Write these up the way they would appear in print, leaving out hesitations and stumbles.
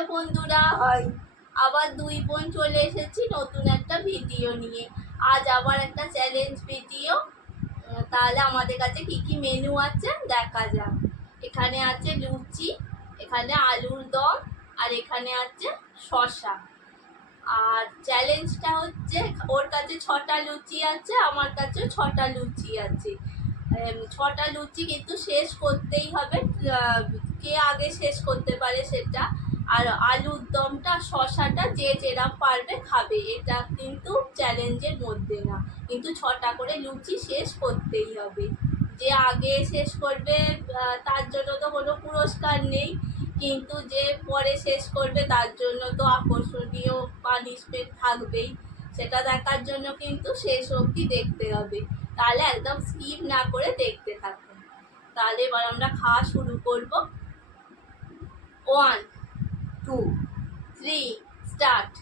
Hello বন্ধুরা, আবার দুই বোন চলে এসেছি নতুন একটা ভিডিও নিয়ে। আজ আবার একটা চ্যালেঞ্জ ভিডিও। তাহলে আমাদের কাছে কি কি মেনু আছে দেখা যাক। এখানে আছে লুচি, এখানে আলুর দম, আর এখানে আছে শসা। আর চ্যালেঞ্জটা হচ্ছে ওর কাছে 6টা লুচি আছে, আমার কাছে 6টা লুচি আছে। 6টা লুচি কিন্তু শেষ করতেই হবে, কে আগে শেষ করতে পারে সেটা। আর আলুর দমটা শসাটা যে যেরকম পারবে খাবে, এটা কিন্তু চ্যালেঞ্জের মধ্যে না। কিন্তু 6টা করে লুচি শেষ করতেই হবে। যে আগে শেষ করবে তার জন্য তো কোনো পুরস্কার নেই, কিন্তু যে পরে শেষ করবে তার জন্য তো আকর্ষণীয় পানিশমেন্ট থাকবেই। সেটা দেখার জন্য কিন্তু শেষ অবধি দেখতে হবে। তাহলে একদম স্কিপ না করে দেখতে থাকুন। তাহলে এবার আমরা খাওয়া শুরু করব। 1 2 3 স্টার্ট।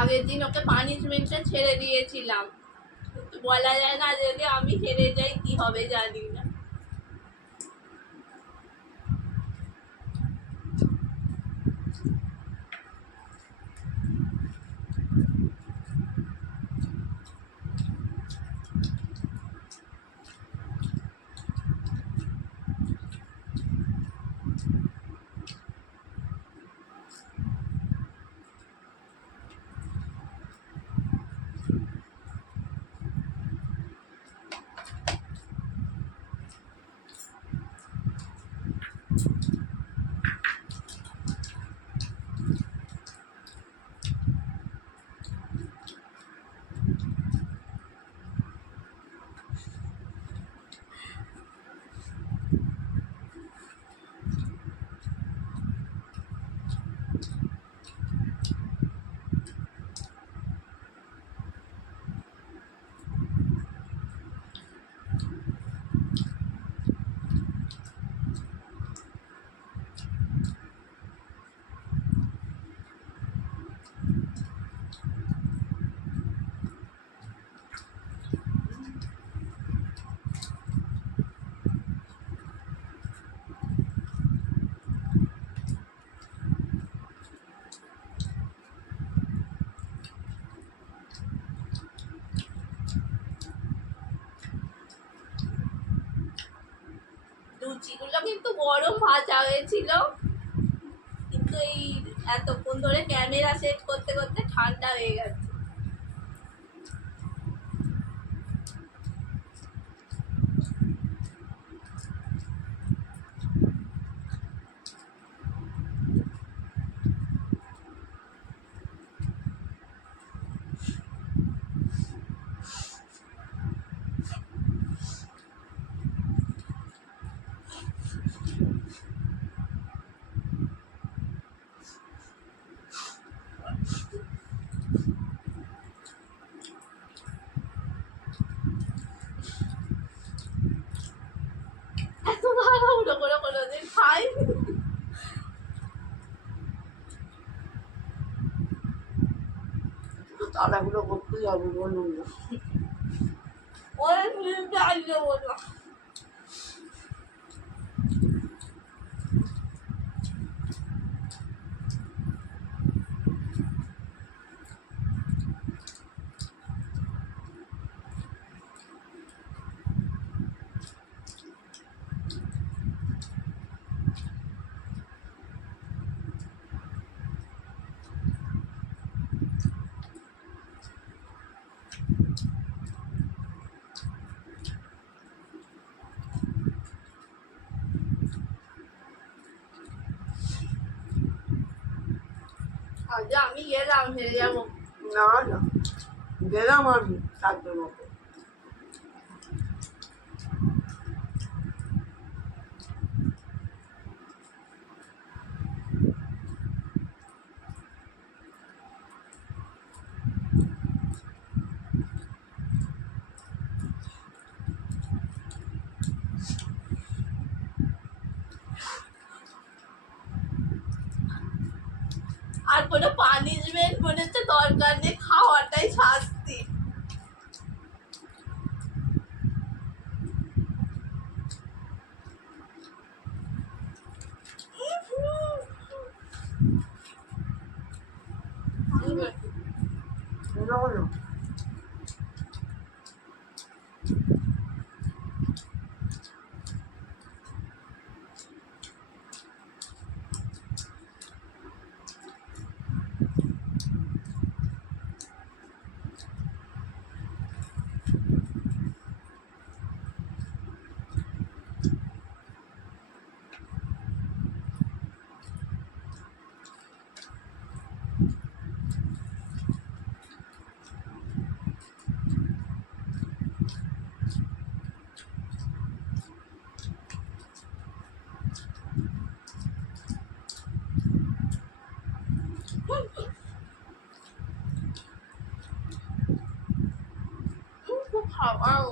আগের দিন ওকে পানিশমেন্টে ছেড়ে দিয়েছিলাম, বলা যায় না যদি আমি হেরে যাই কি হবে জানি না। লুচিগুলো কিন্তু গরম ভাজা হয়েছিল, কিন্তু এই এতক্ষণ ধরে ক্যামেরা সেট করতে করতে ঠান্ডা হয়ে গেছে। এত ভালো উঠো করে কোনোদিন খাই। তাড়াহুড়ো করতেই হবে, বলুন না। ওরা ফিল্মটা আসবে বলো। আজ আমি গেলাম হেরে যাবো। না না, গেলাম আমি সাতজন মতো। আর কোনো পানিশমেন্ট মনে হচ্ছে দরকার নেই, খাওয়াটাই শাস্তি। না না, খুব খাওয়াও।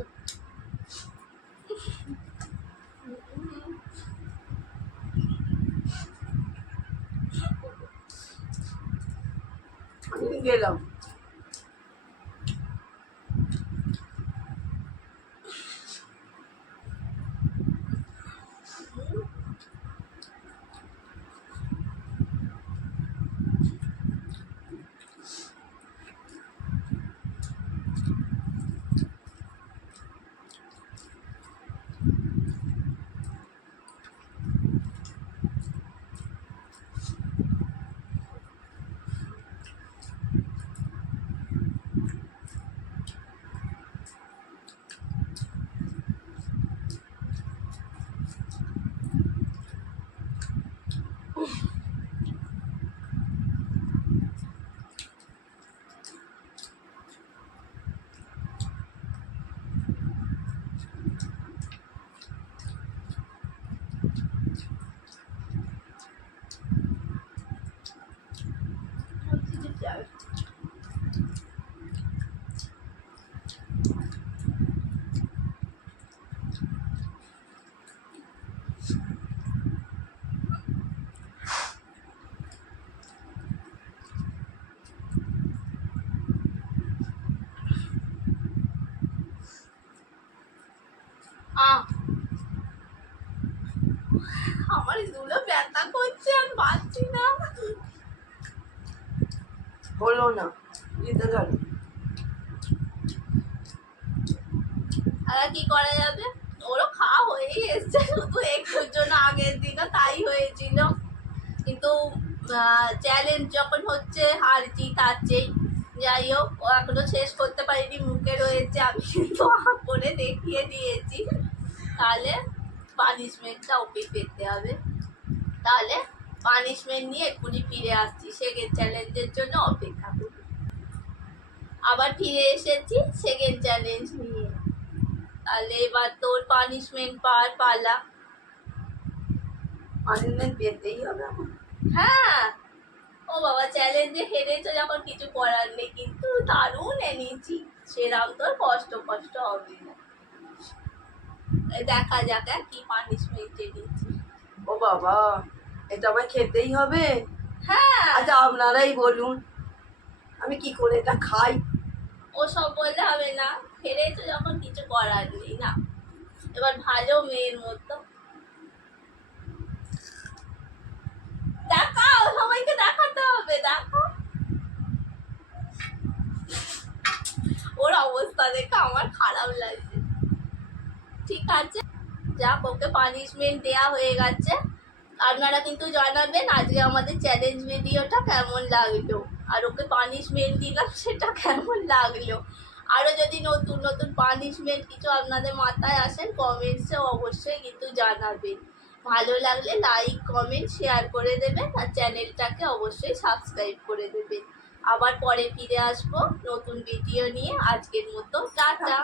আমি গেলাম। আমার এগুলো ব্যথা করছে, আর পাচ্ছি না। হলো না, জিতে গেল। আর কি করা যাবে, ওরও খাওয়া হয়েই এসছে, শুধু একটুর জন্য আগের দিনও তাই হয়েছিল। কিন্তু চ্যালেঞ্জ যখন হচ্ছে হার জিত আছেই। যাই হোক, ও এখনো শেষ করতে পারিনি, মুখে রয়েছে, আমি কিন্তু করে দেখিয়ে দিয়েছি। তাহলে পানিশমেন্টটা ওকে পেতে হবে। তাহলে পানিশমেন্ট নিয়ে এক্ষুনি ফিরে আসছি, সেকেন্ড চ্যালেঞ্জের জন্য অপেক্ষা করি। আবার ফিরে এসেছি সেকেন্ড চ্যালেঞ্জ নিয়ে। তাহলে এবার তোর পানিশমেন্ট পাওয়ার পালা। পানিশমেন্ট পেতেই হবে আমার। হ্যাঁ, ও বাবা, চ্যালেঞ্জে হেরেছো যখন কিছু করার নেই, কিন্তু দারুণ এনেছি, সেরাম তোর কষ্ট কষ্ট হবে না। দেখা যাক কি পানিশমেন্ট এনেছি। ও বাবা, এটা আমায় খেতেই হবে? হ্যাঁ, আচ্ছা আপনারাই বলুন, আমি কি করে এটা খাই? ও সব বললে হবে না, হেরেছো যখন কিছু করার নেই না। এবার ভালো মেয়ের মতো দেখাও, সবাইকে দেখাতে হবে, দেখো। ওর অবস্থা দেখে আমার খারাপ লাগছে। ঠিক আছে, যাক, ওকে পানিশমেন্ট দেয়া হয়ে গেছে। আপনারা কিন্তু জানাবেন আজকে আমাদের চ্যালেঞ্জ ভিডিওটা কেমন লাগলো, আর ওকে পানিশমেন্ট দিলাম সেটা কেমন লাগলো। আরও যদি নতুন নতুন পানিশমেন্ট কিছু আপনাদের মাথায় আসেন, কমেন্টসে অবশ্যই কিন্তু জানাবেন। ভালো লাগলে লাইক কমেন্ট শেয়ার করে দেবেন আর চ্যানেলটাকে অবশ্যই সাবস্ক্রাইব করে দেবেন। আবার পরে ফিরে আসবো নতুন ভিডিও নিয়ে। আজকের মতো টাটা।